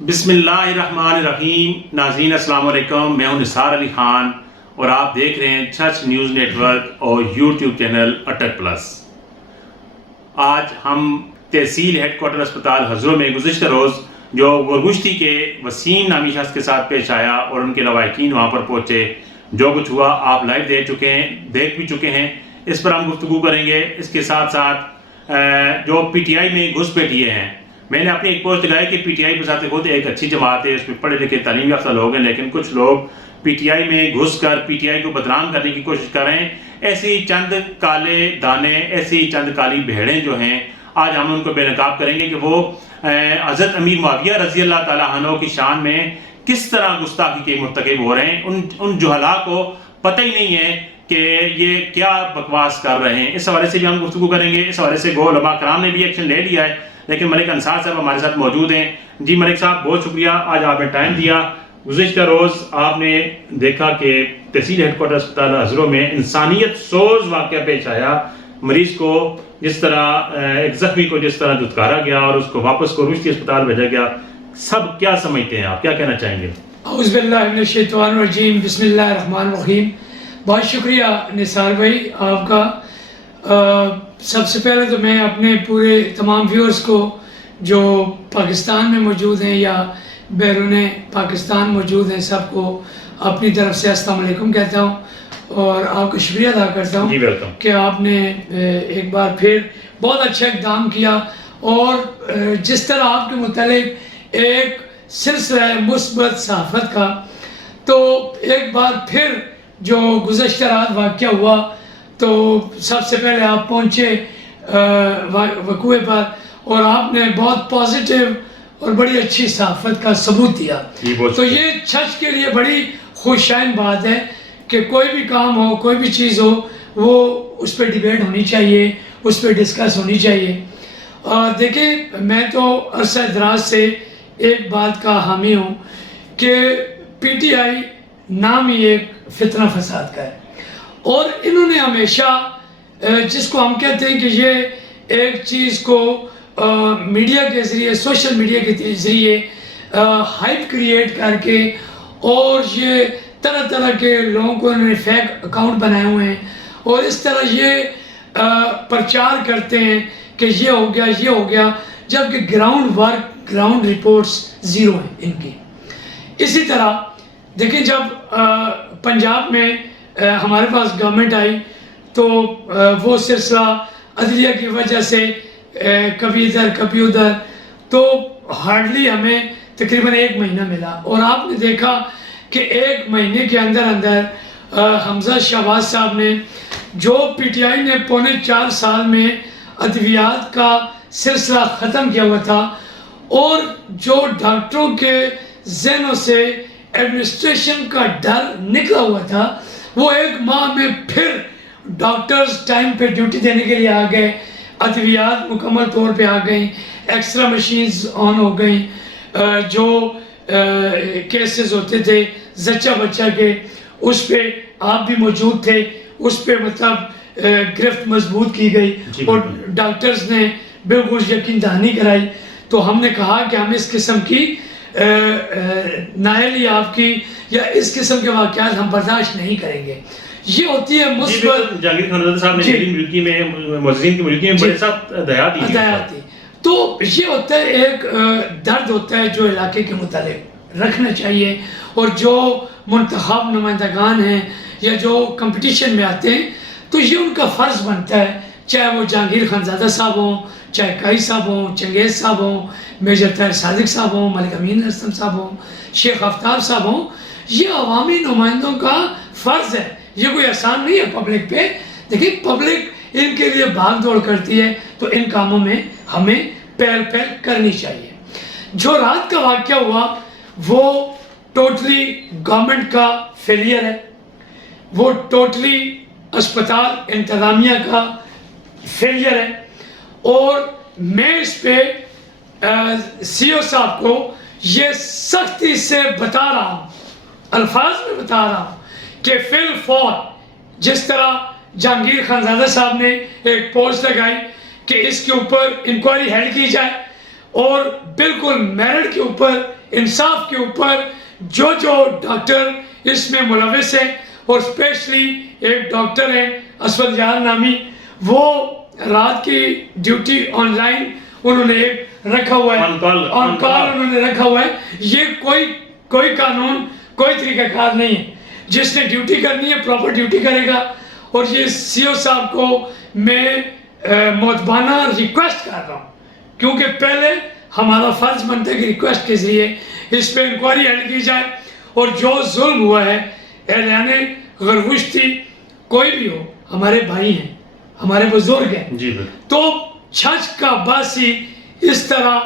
بسم اللہ الرحمن الرحیم. ناظرین السلام علیکم. میں ہوں نثار علی خان اور آپ دیکھ رہے ہیں چرچ نیوز نیٹ ورک اور یوٹیوب چینل اٹک پلس. آج ہم تحصیل ہیڈ کوارٹر اسپتال ہزروں میں گزشتہ روز جو گرگشتی کے وسیم نامی شخص کے ساتھ پیش آیا اور ان کے لواحقین وہاں پر پہنچے، جو کچھ ہوا آپ لائیو دیکھ بھی چکے ہیں. اس پر ہم گفتگو کریں گے. اس کے ساتھ ساتھ جو پی ٹی آئی میں گھس بیٹھے ہیں، میں نے اپنی ایک پوسٹ لگائی کہ پی ٹی آئی بذات خود ایک اچھی جماعت ہے، اس میں پڑھے لکھے تعلیم یافتہ لوگ ہیں، لیکن کچھ لوگ پی ٹی آئی میں گھس کر پی ٹی آئی کو بدنام کرنے کی کوشش کر رہے ہیں. ایسی چند کالے دانے، ایسی چند کالی بھیڑیں جو ہیں، آج ہم ان کو بے نقاب کریں گے کہ وہ حضرت امیر معاویہ رضی اللہ تعالیٰ عنہ کی شان میں کس طرح گستاخی کے مرتکب ہو رہے ہیں. ان جہلاء کو پتہ ہی نہیں ہے کہ یہ کیا بکواس کر رہے ہیں. اس حوالے سے بھی ہم گفتگو کریں گے. اس حوالے سے گو علماء کرام نے بھی ایکشن لے لیا ہے، لیکن ملک انصار صاحب ہمارے ساتھ موجود ہیں. جی ملک صاحب، بہت شکریہ، آج آپ نے ٹائم دیا. گزشتہ روز آپ نے دیکھا کہ تحصیل ہیڈ کوارٹر اسپتال ہزروں میں انسانیت سوز واقعہ پیش آیا. مریض کو جس طرح، ایک زخمی کو جس طرح دھتکارا گیا اور اس کو واپس گرگشتی اسپتال بھیجا گیا. سب کیا سمجھتے ہیں آپ، کیا کہنا چاہیں گے؟ اعوذ باللہ من الشیطان الرجیم، بسم اللہ الرحمن الرحیم. بہت شکریہ نثار بھائی آپ کا. سب سے پہلے تو میں اپنے پورے تمام ویورز کو جو پاکستان میں موجود ہیں یا بیرون پاکستان موجود ہیں، سب کو اپنی طرف سے السلام علیکم کہتا ہوں اور آپ کا شکریہ ادا کرتا ہوں کہ آپ نے ایک بار پھر بہت اچھا اقدام کیا اور جس طرح آپ کے متعلق ایک سلسلہ مثبت صحافت کا، تو ایک بار پھر جو گزشتہ رات واقعہ ہوا تو سب سے پہلے آپ پہنچے وقوع پر اور آپ نے بہت پازیٹیو اور بڑی اچھی صحافت کا ثبوت دیا. تو یہ چرچ کے لیے بڑی خوشائن بات ہے کہ کوئی بھی کام ہو، کوئی بھی چیز ہو، وہ اس پہ ڈیبیٹ ہونی چاہیے، اس پہ ڈسکس ہونی چاہیے. دیکھیں، میں تو عرصہ دراز سے ایک بات کا حامی ہوں کہ پی ٹی آئی نام ہی ایک فتنہ فساد کا ہے، اور انہوں نے ہمیشہ جس کو ہم کہتے ہیں کہ یہ ایک چیز کو میڈیا کے ذریعے، سوشل میڈیا کے ذریعے ہائپ کریٹ کر کے، اور یہ طرح طرح کے لوگوں کو انہوں نے فیک اکاؤنٹ بنائے ہوئے ہیں اور اس طرح یہ پرچار کرتے ہیں کہ یہ ہو گیا، یہ ہو گیا، جبکہ ground work, ground reports zero ہیں ان کی. اسی طرح دیکھیں، جب پنجاب میں ہمارے پاس گورنمنٹ آئی تو وہ سلسلہ عدلیہ کی وجہ سے کبھی ادھر کبھی ادھر، تو ہارڈلی ہمیں تقریباً 1 مہینہ ملا، اور آپ نے دیکھا کہ 1 مہینے کے اندر اندر حمزہ شہباز صاحب نے، جو پی ٹی آئی نے 3.25 سال میں ادویات کا سلسلہ ختم کیا ہوا تھا، اور جو ڈاکٹروں کے ذہنوں سے ایڈمنسٹریشن کا ڈر نکلا ہوا تھا، وہ 1 ماہ میں پھر ڈاکٹرز ٹائم پہ ڈیوٹی دینے کے لیے آ گئے، ادویات مکمل طور پہ آ گئیں، ایکسٹرا مشینز آن ہو گئیں. جو کیسز ہوتے تھے زچہ بچہ کے، اس پہ آپ بھی موجود تھے، اس پہ مطلب گرفت مضبوط کی گئی اور ڈاکٹرز نے بالکل یقین دہانی کرائی. تو ہم نے کہا کہ ہم اس قسم کی نااہلی آپ کی یا اس قسم کے واقعات ہم برداشت نہیں کریں گے. یہ ہوتی ہے مثبت. جہانگیر خان رضا صاحب نے ملکی میں معززین کی ملکی میں بڑے سخت ہدایات دی. تو یہ ہوتا ہے، ایک درد ہوتا ہے جو علاقے کے متعلق رکھنا چاہیے، اور جو منتخب نمائندگان ہیں یا جو کمپٹیشن میں آتے ہیں تو یہ ان کا فرض بنتا ہے، چاہے وہ جہانگیر خان زادہ صاحب ہوں، چاہے کائی صاحب ہوں، چنگیز صاحب ہوں، میجر طاہر صادق صاحب ہوں، ملک امین ارسلم صاحب ہوں، شیخ آفتاب صاحب ہوں. یہ عوامی نمائندوں کا فرض ہے، یہ کوئی آسان نہیں ہے پبلک پہ. دیکھیں، پبلک ان کے لیے بھاگ دوڑ کرتی ہے، تو ان کاموں میں ہمیں پہل کرنی چاہیے. جو رات کا واقعہ ہوا وہ ٹوٹلی گورنمنٹ کا فیلئر ہے، وہ ٹوٹلی اسپتال انتظامیہ کا فیلئر ہے، اور میں اس پہ سی او صاحب کو یہ سختی سے بتا رہا ہوں، الفاظ میں بتا رہا ہوں کہ فی الفور جس طرح جہانگیر خان زادہ صاحب نے ایک پوسٹ لگائی کہ اس کے اوپر انکوائری ہیلڈ کی جائے، اور بالکل میرٹ کے اوپر، انصاف کے اوپر جو ڈاکٹر اس میں ملوث ہیں، اور اسپیشلی ایک ڈاکٹر ہیں اسود یار نامی، وہ رات کی ڈیوٹی آن لائن انہوں نے ایک رکھا ہوا ہے، آن کال انہوں نے رکھا ہوا ہے. یہ کوئی قانون، کوئی طریقہ کار نہیں ہے. جس نے ڈیوٹی کرنی ہے پراپر ڈیوٹی کرے گا. اور یہ سی او صاحب کو میں مؤدبانہ ریکویسٹ کر رہا ہوں، کیونکہ پہلے ہمارا فرض بنتا ہے کہ ریکویسٹ کے ذریعے اس پہ انکوائری ہینڈ کی جائے، اور جو ظلم ہوا ہے اہلیان غرغشتی کوئی بھی ہو، ہمارے بھائی ہیں، ہمارے بزرگ ہیں، تو چھچ کا باسی اس طرح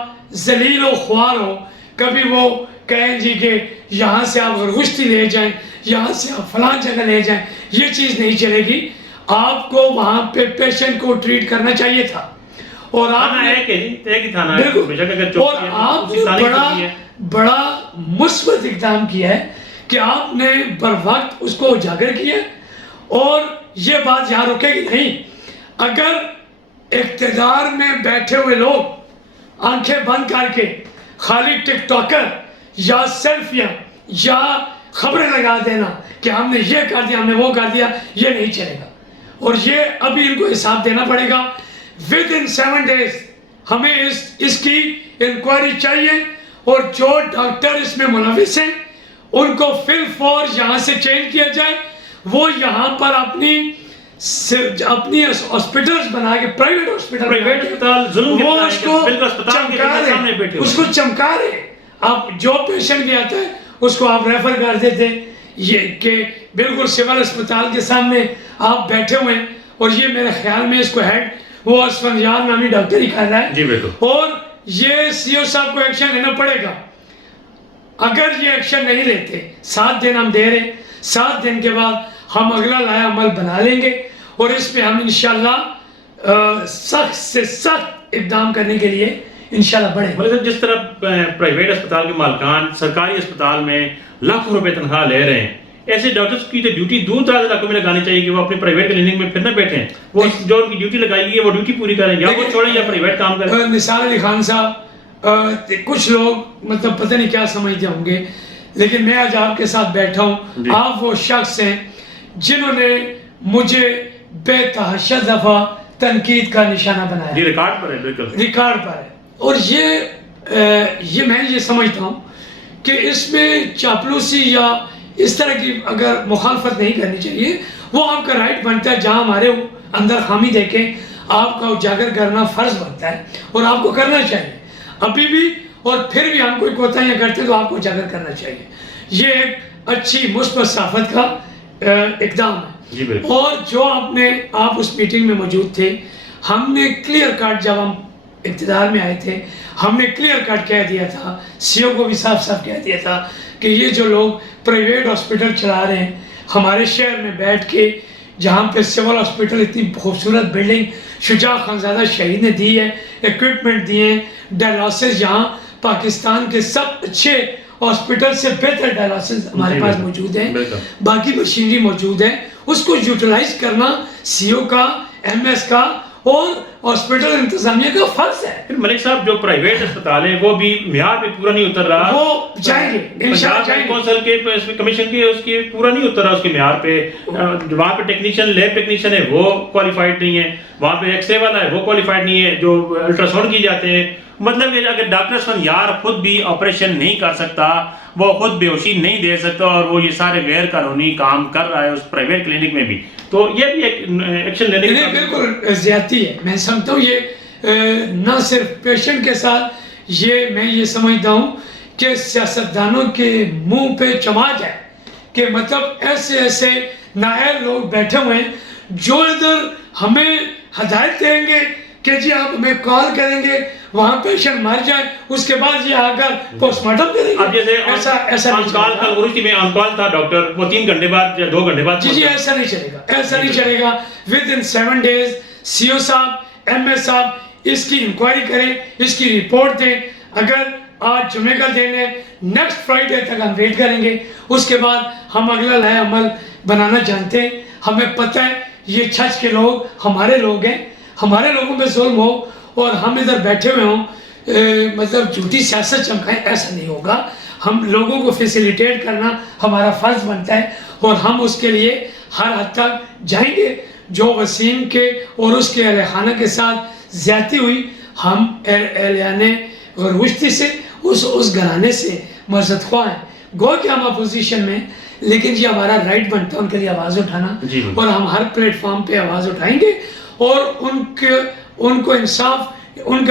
ذلیل و خوار ہو، کبھی وہ کہیں جی کہ یہاں سے آپ غرغشتی لے جائیں، یہاں سے آپ فلاں جگہ لے جائیں، یہ چیز نہیں چلے گی. آپ کو وہاں پہ پیشنٹ کو ٹریٹ کرنا چاہیے تھا، اور آپ نے بڑا مثبت اقدام کیا ہے کہ آپ نے بر وقت اس کو اجاگر کیا، اور یہ بات یہاں رکے گی نہیں. اگر اقتدار میں بیٹھے ہوئے لوگ آنکھیں بند کر کے خالی ٹک ٹاکر یا سیلفیاں یا خبریں لگا دینا کہ ہم نے یہ کر دیا، ہم نے وہ کر دیا، یہ نہیں چلے گا. اور یہ ابھی ان کو حساب دینا پڑے گا. within 7 days ہمیں اس کی انکوائری چاہیے، اور جو ڈاکٹر اس میں ملوث ہیں ان کو فل فور یہاں سے چینج کیا جائے. وہ یہاں پر اپنی ہاسپٹلز بنا کے، پرائیویٹ ہاسپٹل، وہ اس کو چمکا رہے. آپ جو پیشنٹ بھی آتا ہے اس کو آپ ریفر کر دیتے یہ کہ بالکل سول اسپتال کے سامنے آپ بیٹھے ہوئے ہیں. اور یہ میرے خیال میں اس کو ہیڈ وہ اسفندیار نامی ڈاکٹر ہی کر رہا ہے. اور یہ سی او صاحب کو ایکشن لینا پڑے گا. اگر یہ ایکشن نہیں لیتے، 7 دن ہم دے رہے ہیں، 7 دن کے بعد ہم اگلا لایا عمل بنا لیں گے، اور اس پہ ہم انشاءاللہ سخت سے سخت اقدام کرنے کے لیے انشاءاللہ بڑھیں گے. جس طرح پرائیویٹ اسپتال کے مالکان سرکاری اسپتال میں لاکھوں روپے تنخواہ لے رہے ہیں، ایسے ڈاکٹرز کی تو ڈیوٹی دور دراز علاقوں میں لگانی چاہیے کہ وہ اپنے پرائیویٹ کلینک میں پھر نہ بیٹھیں. وہ جو ان کی ڈیوٹی لگائی گئی ہے وہ ڈیوٹی پوری کریں، یا وہ چھوڑیں یا پرائیویٹ کام کریں. نثار علی خان صاحب، کچھ لوگ مطلب پتہ نہیں کیا سمجھتے ہوں گے، لیکن میں آج آپ کے ساتھ بیٹھا ہوں. آپ وہ شخص ہیں جنہوں نے مجھے بے تحاشا دفعہ تنقید کا نشانہ بنایا. یہ ریکارڈ پر ہے، بالکل ریکارڈ پر ہے. اور یہ میں یہ سمجھتا ہوں کہ اس میں چاپلوسی یا اس طرح کی اگر مخالفت نہیں کرنی چاہیے. وہ آپ کا رائٹ بنتا ہے، جہاں ہمارے اندر خامی دیکھیں آپ کا اجاگر کرنا فرض بنتا ہے، اور آپ کو کرنا چاہیے ابھی بھی. اور پھر بھی ہم کوئی کوتاہیاں کرتے تو آپ کو اجاگر کرنا چاہیے. یہ ایک اچھی مثبت صحافت کا اقدام ہے. اور جو آپ اس میٹنگ میں موجود تھے، ہم نے کلیئر کٹ، جب ہم اقتدار میں آئے تھے ہم نے کلیئر کٹ کہہ دیا تھا، سی او کو بھی صاف صاف کہہ دیا تھا کہ یہ جو لوگ پرائیویٹ ہاسپٹل چلا رہے ہیں ہمارے شہر میں بیٹھ کے، جہاں پہ سول ہاسپٹل اتنی خوبصورت بلڈنگ شجاع خانزادہ شہید نے دی ہے، ایکوپمنٹ دیے ہیں، ڈائلاسس یہاں پاکستان کے سب اچھے ہاسپٹل سے بہتر ڈائلاسس ہمارے پاس موجود ہیں، باقی مشینری موجود ہے، اس کو یوٹیلائز کرنا سی او کا، ایم ایس کا اور ہاسپٹل انتظامیہ کا فرض ہے. پھر ملک صاحب جو پرائیویٹ اسپتال ہیں وہ بھی معیار پہ پورا نہیں اتر رہا، وہ جائیں گے انشاءاللہ، جائیں گے. کونسل کے کمیشن کے اس کی پورا نہیں اتر رہا اس کے معیار پہ. وہاں پہ ٹیکنیشین، لیب ٹیکنیشین ہے وہ کوالیفائڈ نہیں ہے، وہاں پہ ایکس رے والا ہے وہ کوالیفائڈ نہیں ہے، جو الٹرا ساؤنڈ کی جاتے ہیں. مطلب یہ اگر ڈاکٹر اسفندیار خود بھی آپریشن نہیں کر سکتا، وہ خود بے ہوشی نہیں دے سکتا، اور وہ یہ سارے غیر قانونی کام کر رہا ہے اس پرائیویٹ کلینک میں بھی، تو یہ بھی ایک ایکشن لینے کی بالکل زیادتی ہے. میں سمجھتا ہوں یہ نہ صرف پیشنٹ کے ساتھ، میں یہ سمجھتا ہوں کہ سیاستدانوں کے منہ پہ چماٹ ہے کہ مطلب ایسے نااہل لوگ بیٹھے ہوئے ہیں جو ادھر ہمیں ہدایت دیں گے کہ جی آپ ہمیں کال کریں گے، وہاں پیشنٹ مر جائے، اس کے بعد یہ آ کر پوسٹ مارٹم کریں گے. اب جیسے آنکال کا غروشی میں آنکال تھا ڈاکٹر، وہ 3 گھنٹے بعد یا 2 گھنٹے بعد، جی ایسا نہیں چلے گا، ایسا نہیں چلے گا. within 7 days سی او صاحب، ایم ایس صاحب اس کی انکوائری کریں، اس کی رپورٹ دیں. اگر آج جمعے کا دن ہے، نیکسٹ فرائیڈے تک ہم ویٹ کریں گے، اس کے بعد ہم اگلا لایا عمل بنانا جانتے ہیں. ہمیں پتہ ہے یہ چھچ کے لوگ ہمارے لوگ ہیں، ہمارے لوگوں پہ ظلم ہو اور ہم ادھر بیٹھے ہوئے ہوں مطلب جھوٹی سیاست چمکائیں، ایسا نہیں ہوگا. ہم لوگوں کو فیسیلیٹیٹ کرنا ہمارا فرض بنتا ہے اور ہم اس کے لیے ہر حد تک جائیں گے. جو وسیم کے اور اس کے اہل خانہ کے ساتھ زیادتی ہوئی، ہم اہلیان غرگشتی سے اس گھرانے سے مزد خواہ ہیں. گو کہ ہم اپوزیشن میں، لیکن یہ ہمارا رائٹ بنتا ہے ان کے لیے آواز اٹھانا، اور ہم ہر پلیٹ فارم پہ آواز اٹھائیں گے اور ان کا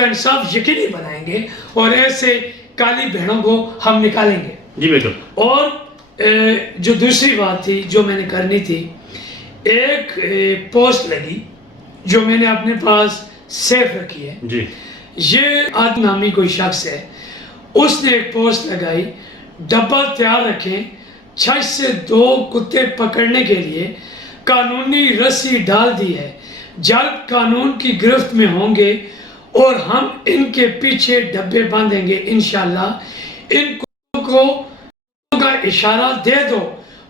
انصاف یقینی بنائیں گے، اور ایسے کالی بھیڑوں کو ہم نکالیں گے. جی بالکل. اور جو دوسری بات تھی جو میں نے کرنی تھی، ایک پوسٹ لگی جو میں نے اپنے پاس سیو رکھی ہے. جی. یہ آدم نامی کوئی شخص ہے، اس نے ایک پوسٹ لگائی، ڈبہ تیار رکھیں، چھج سے 2 کتے پکڑنے کے لیے قانونی رسی ڈال دی ہے، جلد قانون کی گرفت میں ہوں گے اور ہم ان کے پیچھے ڈبے باندھیں گے انشاءاللہ. ان کو کا اشارہ دے دو،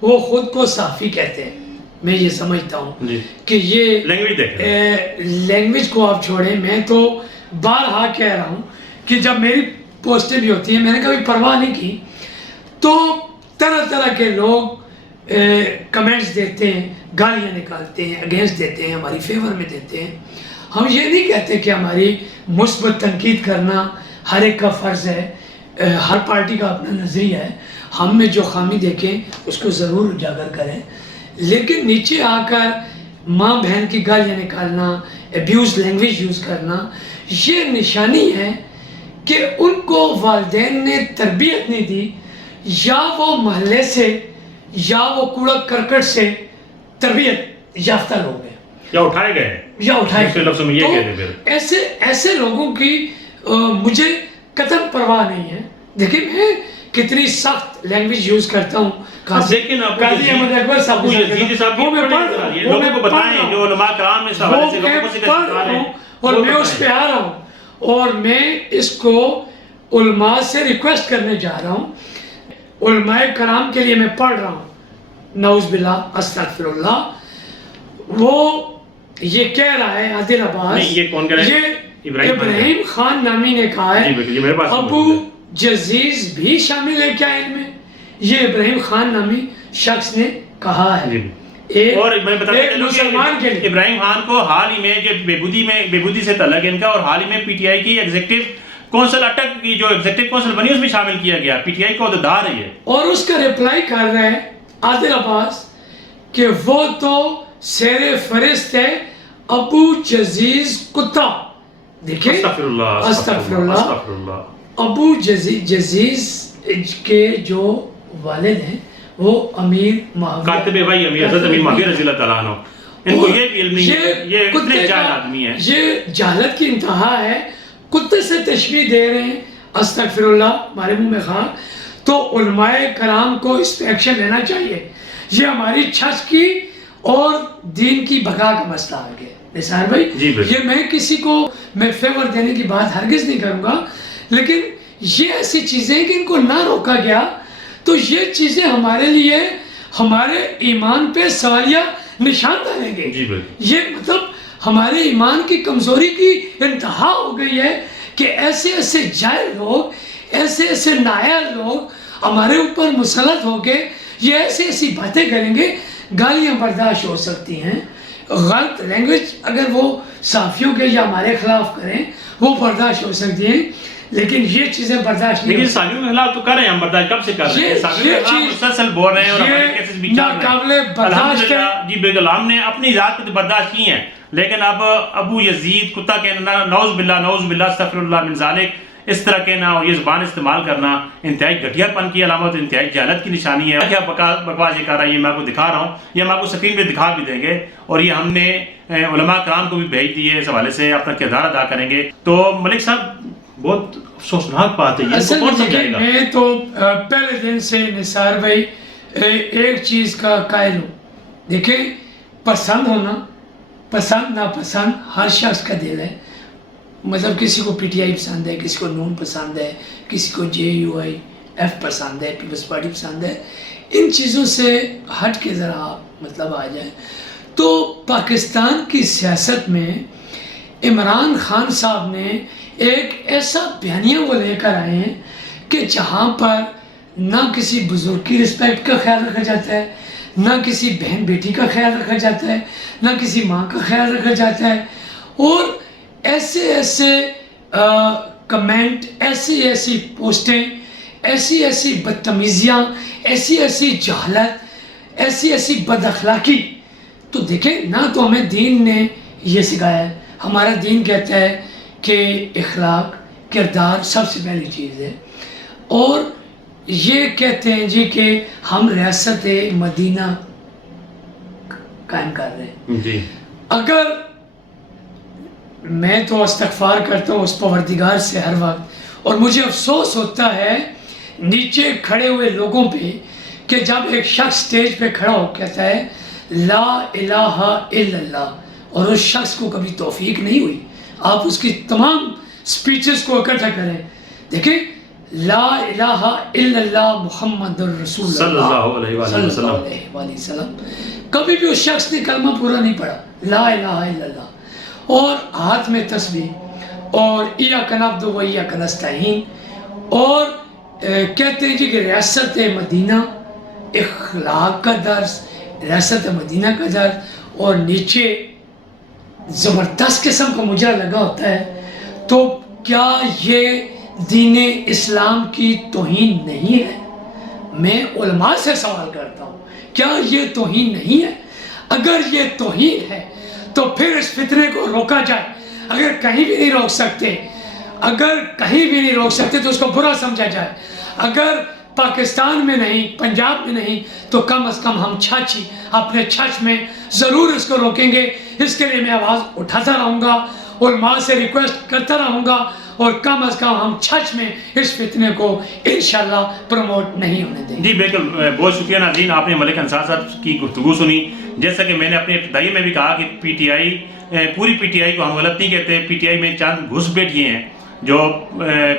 وہ خود کو صحافی کہتے ہیں. میں یہ سمجھتا ہوں کہ یہ لینگویج کو آپ چھوڑیں. میں تو بارہا کہہ رہا ہوں کہ جب میری پوسٹیں بھی ہوتی ہیں، میں نے کبھی پرواہ نہیں کی، تو طرح طرح کے لوگ کمنٹس دیتے ہیں، گالیاں نکالتے ہیں، اگینسٹ دیتے ہیں، ہماری فیور میں دیتے ہیں. ہم یہ نہیں کہتے کہ ہماری مثبت تنقید کرنا ہر ایک کا فرض ہے، ہر پارٹی کا اپنا نظریہ ہے. ہم میں جو خامی دیکھیں اس کو ضرور اجاگر کریں، لیکن نیچے آ کر ماں بہن کی گالیاں نکالنا، ایبیوز لینگویج یوز کرنا، یہ نشانی ہے کہ ان کو والدین نے تربیت نہیں دی، یا وہ محلے سے یا وہ کوڑا کرکٹ سے تربیت یافتہ لوگ ہیں، یا اٹھائے گئے. تو ایسے لوگوں کی مجھے قطعاً پرواہ نہیں ہے. دیکھیں میں کتنی سخت لینگویج یوز کرتا ہوں. لیکن قاضی احمد اکبر صاحب وہ میں پڑھ رہا ہوں اور میں اس پہ آ رہا ہوں، اور میں اس کو علماء سے ریکویسٹ کرنے جا رہا ہوں. علماء کرام کے لیے میں پڑھ رہا ہوں، نعوذ باللہ استغفر اللہ. وہ یہ کہہ رہا ہے عادل عباس، یہ ابراہیم خان نامی نے کہا ہے، ابو جزیز بھی شامل ہے کیا ان میں؟ یہ ابراہیم خان نامی شخص نے کہا ہے. اور میں بتاتا چلوں کہ ابراہیم خان کو حال ہی میں بےبودی سے تعلق ہے ان کا، اور حال ہی میں پی ٹی آئی کی ایگزیکٹو کونسل اٹک کی جو ایگزیکٹو کونسل بنی اس میں شامل کیا گیا. پی ٹی آئی کو عہدیدار ہے یہ، اور اس کا ریپلائی کر رہا ہے عادل عباس کہ وہ تو سیر فرست ہے ابو جزیز کتا. دیکھیں استغفر اللہ. ابو جزیز کے جو والد ہیں وہ امیر کاتب بھائی حضرت امیر معاویہ رضی اللہ تعالیٰ عنہ، ان کو یہ بھی علم نہیں ہے، یہ اتنے جاہل آدمی ہیں. یہ جہالت کی انتہا ہے. کتے سے تشبیہ دے رہے ہیں، استغفر اللہ، ہمارے منہ میں خواہ. تو علماء کرام کو اس پہ ایکشن لینا چاہیے. یہ ہماری چھچ کی اور دین کی بقا کا مسئلہ آ گیا. نثار بھائی، یہ میں کسی کو میں فیور دینے کی بات ہرگز نہیں کروں گا، لیکن یہ ایسی چیزیں کہ ان کو نہ روکا گیا تو یہ چیزیں ہمارے لیے ہمارے ایمان پہ سوالیہ نشان ڈالیں گے. یہ مطلب ہمارے ایمان کی کمزوری کی انتہا ہو گئی ہے کہ ایسے جاہل لوگ، ایسے نااہل لوگ ہمارے اوپر مسلط ہو کے یہ ایسی باتیں کریں گے. گالیاں برداشت ہو سکتی ہیں، غلط لینگویج اگر وہ صحافیوں کے یا ہمارے خلاف کریں وہ برداشت ہو سکتی ہیں، لیکن یہ چیزیں برداشت نہیں. لیکن صحافیوں کے خلاف تو کر رہے ہیں ہم، برداشت کب سے کر رہے ہیں؟ صحافیوں کے خلاف مسلسل بول رہے ہیں اور ہمارے کیسز بھی چل رہے ہیں. الحمدللہ جی بالکل، ہم نے اپنی ذات پہ برداشت کی ہیں، لیکن اب ابو یزید کتا کہنا، نعوذ باللہ استغفر اللہ من ذالک، اس طرح کہنا اور یہ زبان استعمال کرنا انتہائی گھٹیا پن کی علامت، انتہائی جہالت کی نشانی ہے. کیا بکواس یہ کر رہا ہے، یہ میں آپ کو دکھا رہا ہوں، یہ ہم آپ کو اسکرین پہ دکھا بھی دیں گے، اور یہ ہم نے علماء کرام کو بھی بھیج دیے، اس حوالے سے اپنا کردار ادا کریں گے. تو ملک صاحب بہت افسوسناک بات ہے یہ، اصل کون سمجھائے گا؟ میں تو پہلے دن سے نثار بھائی ایک چیز کا قائل ہوں. دیکھیں، پسند ہونا، پسند ناپسند ہر شخص کا دل ہے. مطلب کسی کو پی ٹی آئی پسند ہے، کسی کو نون پسند ہے، کسی کو جے یو آئی ایف پسند ہے، پیپلز پارٹی پسند ہے. ان چیزوں سے ہٹ کے ذرا مطلب آ جائیں تو پاکستان کی سیاست میں عمران خان صاحب نے ایک ایسا بیانیہ وہ لے کر آئے ہیں کہ جہاں پر نہ کسی بزرگ کی رسپیکٹ کا خیال رکھا جاتا ہے، نہ کسی بہن بیٹی کا خیال رکھا جاتا ہے، نہ کسی ماں کا خیال رکھا جاتا ہے، اور ایسے ایسے کمنٹ، ایسی ایسی پوسٹیں، ایسی ایسی بدتمیزیاں، ایسی ایسی جہالت، ایسی ایسی بد اخلاقی. تو دیکھیں، نہ تو ہمیں دین نے یہ سکھایا ہے. ہمارا دین کہتا ہے کہ اخلاق، کردار سب سے پہلی چیز ہے، اور یہ کہتے ہیں جی کہ ہم ریاست مدینہ قائم کر رہے ہیں. جی اگر میں تو استغفار کرتا ہوں اس پروردگار سے ہر وقت، اور مجھے افسوس ہوتا ہے نیچے کھڑے ہوئے لوگوں پہ کہ جب ایک شخص سٹیج پہ کھڑا ہو کہتا ہے لا الہ الا اللہ، اور اس شخص کو کبھی توفیق نہیں ہوئی. آپ اس کی تمام سپیچز کو اکٹھا کریں، دیکھیں لا الہ الا اللہ محمد الرسول صلی اللہ علیہ وآلہ صلی وسلم. اللہ علیہ وآلہ وسلم. کبھی بھی اس شخص نے کلمہ پورا نہیں پڑھا لا الہ الا اللہ، اور ہاتھ میں تسبیح، اور ایاک نعبد و ایاک نستعین، اور کہتے ہیں جی کہ ریاست مدینہ اخلاق کا درس، ریاست مدینہ کا درس، اور نیچے زبردست قسم کا مجرا لگا ہوتا ہے. تو کیا یہ دین اسلام کی توہین نہیں ہے؟ میں علماء سے سوال کرتا ہوں، کیا یہ توہین نہیں ہے؟ اگر یہ توہین ہے تو پھر اس فتنے کو روکا جائے. اگر کہیں بھی نہیں روک سکتے، اگر کہیں بھی نہیں روک سکتے تو اس کو برا سمجھا جائے. اگر پاکستان میں نہیں، پنجاب میں نہیں، تو کم از کم ہم چھچ اپنے چھچ میں ضرور اس کو روکیں گے. اس کے لیے میں آواز اٹھاتا رہوں گا، علماء سے ریکویسٹ کرتا رہوں گا، اور کم از کم ہم چھچ میں اس فتنے کو انشاءاللہ پروموٹ نہیں ہونے دیں گے. جی بالکل، بہت شکریہ ناظرین، آپ نے ملک انصار صاحب کی گفتگو سنی. جیسا کہ میں نے اپنے ابتدائی میں بھی کہا کہ پی ٹی آئی، پوری پی ٹی آئی کو ہم غلط نہیں کہتے. پی ٹی آئی میں چند گھس بیٹھ یہ ہیں جو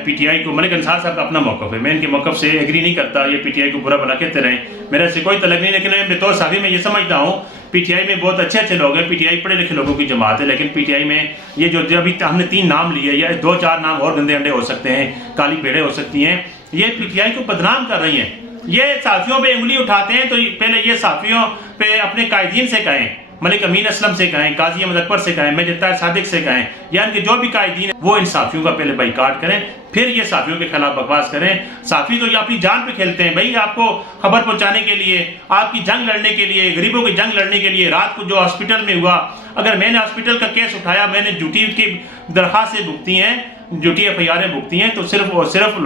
پی ٹی آئی کو، ملک انصار صاحب کا اپنا موقف ہے، میں ان کے موقف سے ایگری نہیں کرتا. یہ پی ٹی آئی کو برا بھلا کہتے رہیں، میرا سے کوئی تعلق نہیں. لیکن میں بطور صحافی میں یہ سمجھتا ہوں پی ٹی آئی میں بہت اچھے اچھے لوگ ہیں، پی ٹی آئی پڑھے لکھے لوگوں کی جماعت ہے، لیکن پی ٹی آئی میں یہ جو ابھی ہم نے 3 نام لیے، یا 2-4 نام اور گندے انڈے ہو سکتے ہیں، کالی بھیڑیں ہو سکتی ہیں، یہ پی ٹی آئی کو بدنام کر رہی ہیں. یہ صحافیوں پہ انگلی اٹھاتے ہیں، تو پہلے یہ صحافیوں پہ اپنے قائدین سے کہیں، ملک امین اسلم سے کہیں، قاضی احمد اکبر سے کہیں، میجر طاہر صادق سے کہیں، یا ان کے جو بھی قائدین ہیں وہ ان صحافیوں کا پہلے بائیکاٹ کریں، پھر یہ صحافیوں کے خلاف بکواس کریں. صحافی تو یہ اپنی جان پہ کھیلتے ہیں بھائی، آپ کو خبر پہنچانے کے لیے، آپ کی جنگ لڑنے کے لیے، غریبوں کی جنگ لڑنے کے لیے. رات کو جو ہاسپٹل میں ہوا، اگر میں نے ہاسپٹل کا کیس اٹھایا، میں نے جھوٹی کی درخواستیں بھگتی ہیں، جھوٹی ایف آئی آریں بھگتی ہیں، تو صرف اور صرف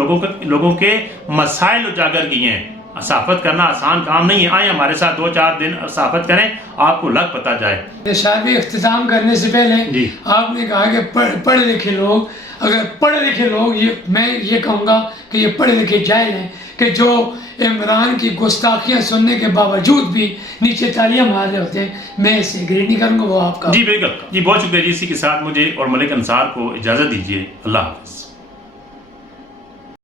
لوگوں کے مسائل اجاگر کیے ہیں. صحافت کرنا آسان کام نہیں ہے. آئیں ہمارے ساتھ 2-4 دن صحافت کریں، آپ کو لگ پتہ جائے. نثار بھائی، اختتام کرنے سے پہلے جی. آپ نے کہا کہ پڑھے لکھے لوگ، اگر پڑھے لکھے لوگ، میں یہ کہوں گا کہ یہ پڑھے لکھے جاہل ہیں کہ جو عمران کی گستاخیاں سننے کے باوجود بھی نیچے تالیاں مار رہے ہوتے ہیں. میں اس سے ایگری نہیں کروں گا، وہ آپ کا. جی بالکل. جی بہت شکریہ. جی اسی کے ساتھ مجھے اور ملک انصار کو اجازت دیجیے. اللہ حافظ.